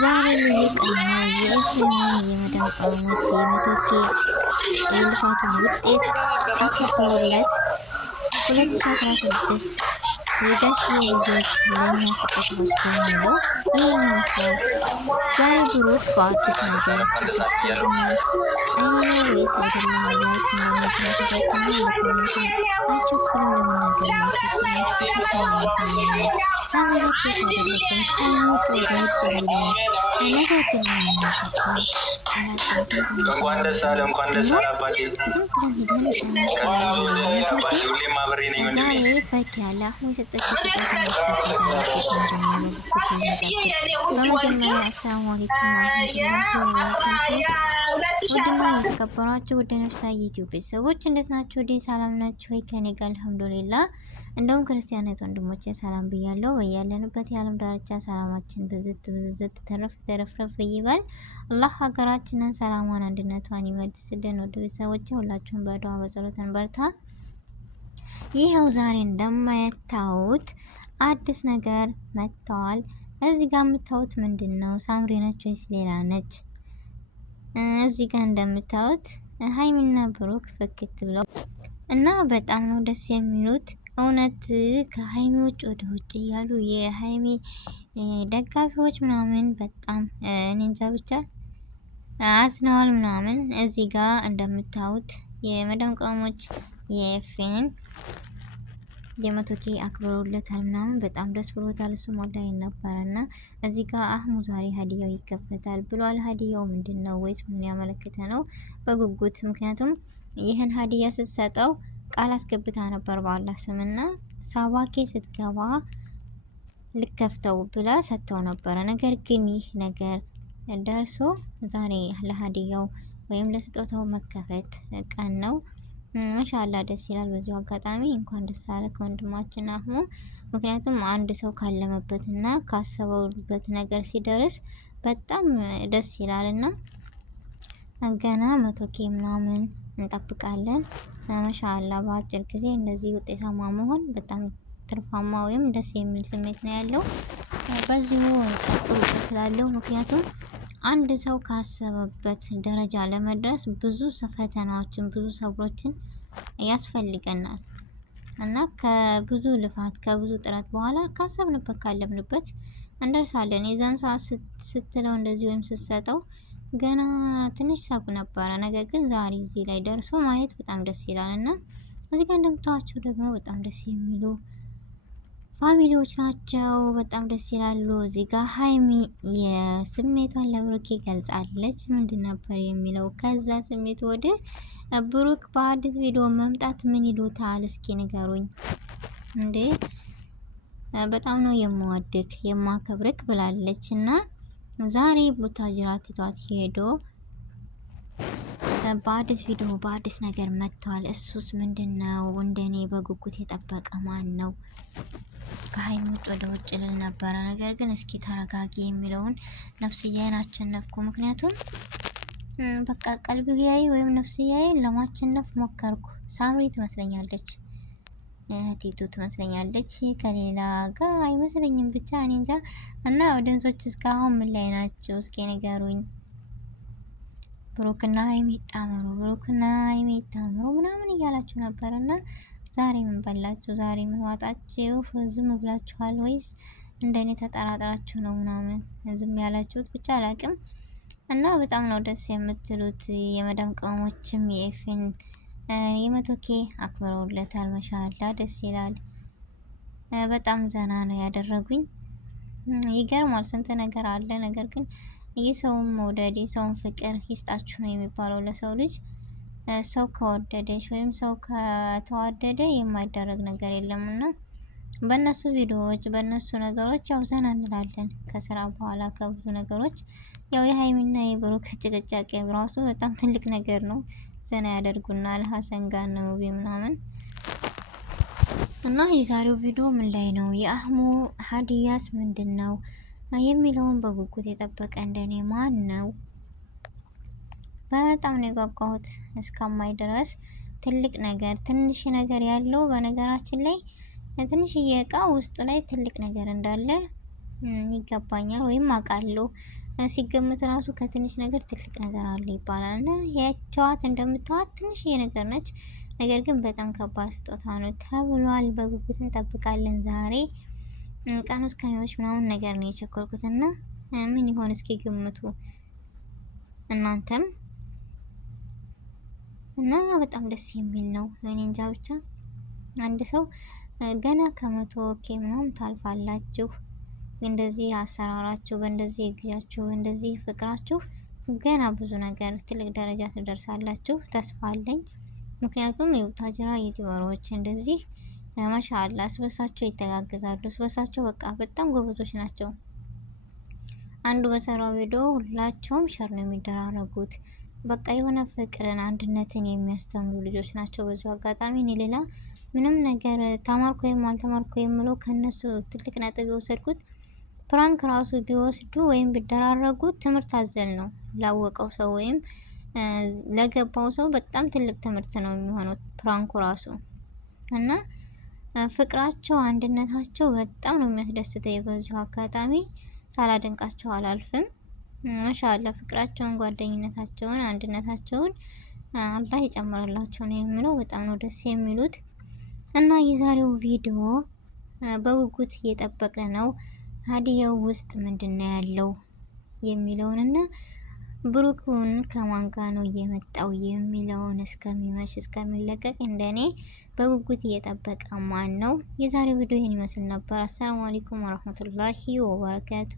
ዛሬ ልዩ ቀን ነው። የኤፍሬምን የመዳም ቅመሞች የመቶኬ የልፋቱን ውጤት አከበሩለት። 2016 የጋሽዬ ልጆች ለእኛ ስጦታዎች በሙሉ ይህን ይመስላል። ዛሬ ብሩክ በአዲስ ነገር ተከስቶልኛል። አይኔ ነው ወይስ አይደለም እያልኩ እንደነግራ ተጋጥሞኝ በኮሜንት አልቸኩልም ለመናገር ማልቸኩልም እስኪ ሰከማለት ነው ሳሚነቱ ሳይደለችም ከአይኖቹ ወደ ውጭ ብሎኝ ነገር ግን ያናገባል አላቅም ስንት ዝም ብለን ሄደን እናስባለን። ነገር ግን ዛሬ ፈት ያለ አሁን የሰጠችው ስጦታ ይከፈታለች ምንድነው በጉጉት የሚጠብቅ። በመጀመሪያ አሰላሙ አለይኩም ወራህመቱላሂ ወበረካቱህ። ውድና የተከበራችሁ ወደ ነፍሳ ዩቲዩብ ቤተሰቦች እንዴት ናችሁ? ወደ ሰላም ናችሁ ወይ? ከኔ ጋር አልሐምዱሊላህ። እንደውም ክርስቲያናት ወንድሞቼ ሰላም ብያለሁ። በያለንበት የዓለም ዳርቻ ሰላማችን ብዝት ተረፍረፍ ይበል። አላህ ሀገራችንን ሰላሟን አንድነቷን ይመልስልን። ወደ ቤተሰቦቼ ሁላችሁም በዱዓ በጸሎት እንበርታ። ይኸው ዛሬ እንደማያታውት አዲስ ነገር መጥተዋል። እዚህ ጋር የምታዩት ምንድነው? ሳምሪ ነች ወይስ ሌላ ነች? እዚህ ጋር እንደምታዩት ሀይሚና ብሩክ ፍክት ብለው እና በጣም ነው ደስ የሚሉት። እውነት ከሀይሚ ውጭ ወደ ውጭ እያሉ የሀይሚ ደጋፊዎች ምናምን በጣም እኔ እንጃ ብቻ አዝነዋል ምናምን። እዚህ ጋር እንደምታዩት የመዳም ቅመሞች የኤፍሬም የመቶኬ አክብረውለታል ምናምን በጣም ደስ ብሎታል። እሱ ሞላይ ነበረና እዚህ ጋር አህሙ ዛሬ ሀዲያው ይከፈታል ብሏል። ሀዲያው ምንድነው ወይስ ምን ያመለክተ ነው? በጉጉት ምክንያቱም ይህን ሀዲያ ስትሰጠው ቃል አስገብታ ነበር በአላህ ስምና ሳባኬ ስትገባ ልከፍተው ብላ ሰጥተው ነበረ። ነገር ግን ይህ ነገር ደርሶ ዛሬ ለሀዲያው ወይም ለስጦታው መከፈት ቀን ነው። ማሻአላ ደስ ይላል። በዚሁ አጋጣሚ እንኳን ደስ አለ ከወንድማችን አህሙ። ምክንያቱም አንድ ሰው ካለመበትና ካሰበውበት ነገር ሲደርስ በጣም ደስ ይላልና ገና 100K ምናምን እንጠብቃለን። ማሻአላ በአጭር ጊዜ እንደዚህ ውጤታማ መሆን በጣም ትርፋማ ወይም ደስ የሚል ስሜት ነው ያለው። በዚሁ ቀጥሉበት ስላለው ምክንያቱም አንድ ሰው ካሰበበት ደረጃ ለመድረስ ብዙ ፈተናዎችን ብዙ ሰብሮችን ያስፈልገናል እና ከብዙ ልፋት ከብዙ ጥረት በኋላ ካሰብንበት ካለምንበት እንደርሳለን። የዛን ሰዓት ስትለው እንደዚህ ወይም ስትሰጠው ገና ትንሽ ሰብ ነበረ። ነገር ግን ዛሬ እዚህ ላይ ደርሶ ማየት በጣም ደስ ይላል እና እዚህ ጋር እንደምታዋቸው ደግሞ በጣም ደስ የሚሉ ፋሚሊዎች ናቸው። በጣም ደስ ይላሉ። እዚህ ጋር ሀይሚ የስሜቷን ለብሩክ ገልጻለች። ምንድን ነበር የሚለው? ከዛ ስሜት ወደ ብሩክ በአዲስ ቪዲዮ መምጣት ምን ይሉታል? እስኪ ንገሩኝ እንዴ። በጣም ነው የምወድክ የማከብርክ ብላለች እና ዛሬ ቡታጅራ ትቷት ሄዶ በአዲስ ቪዲዮ በአዲስ ነገር መጥቷል። እሱስ ምንድነው? እንደኔ በጉጉት የጠበቀ ማን ነው? ከሀይሚ ውጭ ወደ ውጭ ልል ነበረ። ነገር ግን እስኪ ተረጋጊ የሚለውን ነፍስያዬን አሸነፍኩ። ምክንያቱም በቃ ቀልብያዬ ወይም ነፍስያዬን ለማሸነፍ ሞከርኩ። ሳምሪ ትመስለኛለች፣ ቲቱ ትመስለኛለች፣ ከሌላ ጋር አይመስለኝም። ብቻ እኔ እንጃ። እና ወደንሶች እስካሁን ምን ላይ ናቸው? እስኪ ንገሩኝ። ብሩክና ሀይሚ ይጣመሩ፣ ብሩክና ሀይሚ ይጣመሩ ምናምን እያላችሁ ነበር እና ዛሬ ምን በላችሁ? ዛሬ ምን ዋጣችሁ? ዝም ብላችኋል ወይስ እንደኔ ተጠራጥራችሁ ነው ምናምን ዝም ያላችሁት? ብቻ አላቅም እና በጣም ነው ደስ የምትሉት። የመዳም ቅመሞችም የኤፍሬም 100K አክብረውለታል። ማሻአላ ደስ ይላል። በጣም ዘና ነው ያደረጉኝ። ይገርማል። ስንት ነገር አለ። ነገር ግን የሰውን መውደድ የሰውን ፍቅር ይስጣችሁ ነው የሚባለው ለሰው ልጅ። ሰው ከወደደሽ ወይም ሰው ከተዋደደ የማይደረግ ነገር የለምና በእነሱ ቪዲዮዎች በእነሱ ነገሮች ያው ዘና እንላለን። ከስራ በኋላ ከብዙ ነገሮች ያው የሀይሚና የብሩክ ጭቅጫቄ ራሱ በጣም ትልቅ ነገር ነው። ዘና ያደርጉናል። ሀሰን ጋር ነው ምናምን እና የዛሬው ቪዲዮ ምን ላይ ነው? የአህሙ ሀዲያስ ምንድነው የሚለውን በጉጉት የጠበቀ እንደኔ ማን ነው? በጣም ነው የጓጓሁት እስከማይ ድረስ። ትልቅ ነገር ትንሽ ነገር ያለው በነገራችን ላይ ትንሽዬ እቃ ውስጡ ላይ ትልቅ ነገር እንዳለ ይገባኛል ወይም አውቃለሁ። ሲገምት ራሱ ከትንሽ ነገር ትልቅ ነገር አለ ይባላል እና ያቸዋት እንደምታዋት ትንሽዬ ነገር ነች። ነገር ግን በጣም ከባድ ስጦታ ነው ተብሏል። በጉጉት እንጠብቃለን። ዛሬ ቀኑ እስከሚመሽ ምናምን ነገር ነው የቸኮልኩት እና ምን ይሆን እስኪ ግምቱ እናንተም። እና በጣም ደስ የሚል ነው። እኔ እንጃ ብቻ አንድ ሰው ገና ከመቶ ኬ ምናምን ታልፋላችሁ። እንደዚህ አሰራራችሁ፣ በእንደዚህ ጊዜያችሁ፣ በእንደዚህ ፍቅራችሁ ገና ብዙ ነገር ትልቅ ደረጃ ትደርሳላችሁ። ተስፋ አለኝ። ምክንያቱም የቡታጅራ ዩቲዩበሮች እንደዚህ ማሻአላ ስበሳቸው ይተጋገዛሉ። ስበሳቸው በቃ በጣም ጎበዞች ናቸው። አንዱ በሰራው ቪዲዮ ሁላቸውም ሸር ነው የሚደራረጉት። በቃ የሆነ ፍቅርን፣ አንድነትን የሚያስተምሩ ልጆች ናቸው። በዚሁ አጋጣሚ እኔ ሌላ ምንም ነገር ተማርኩ ወይም አልተማርኩ የምለው ከነሱ ትልቅ ነጥብ የወሰድኩት ፕራንክ ራሱ ቢወስዱ ወይም ቢደራረጉት ትምህርት አዘል ነው። ላወቀው ሰው ወይም ለገባው ሰው በጣም ትልቅ ትምህርት ነው የሚሆነው ፕራንኩ ራሱ እና ፍቅራቸው፣ አንድነታቸው በጣም ነው የሚያስደስተኝ። በዚሁ አጋጣሚ ሳላደንቃቸው አላልፍም። ማሻአላ ፍቅራቸውን፣ ጓደኝነታቸውን፣ አንድነታቸውን አላህ ይጨምርላቸው ነው የምለው። በጣም ነው ደስ የሚሉት እና የዛሬው ቪዲዮ በጉጉት እየጠበቅን ነው። ሀዲያው ውስጥ ምንድነው ያለው የሚለውንና ብሩክን ከማን ጋር ነው እየመጣው የሚለውን እስከሚመሽ እስከሚለቀቅ እንደኔ በጉጉት እየጠበቀ ማን ነው? የዛሬው ቪዲዮ ይህን ይመስል ነበር። አሰላሙ አለይኩም ወራህመቱላሂ ወበረካቱ።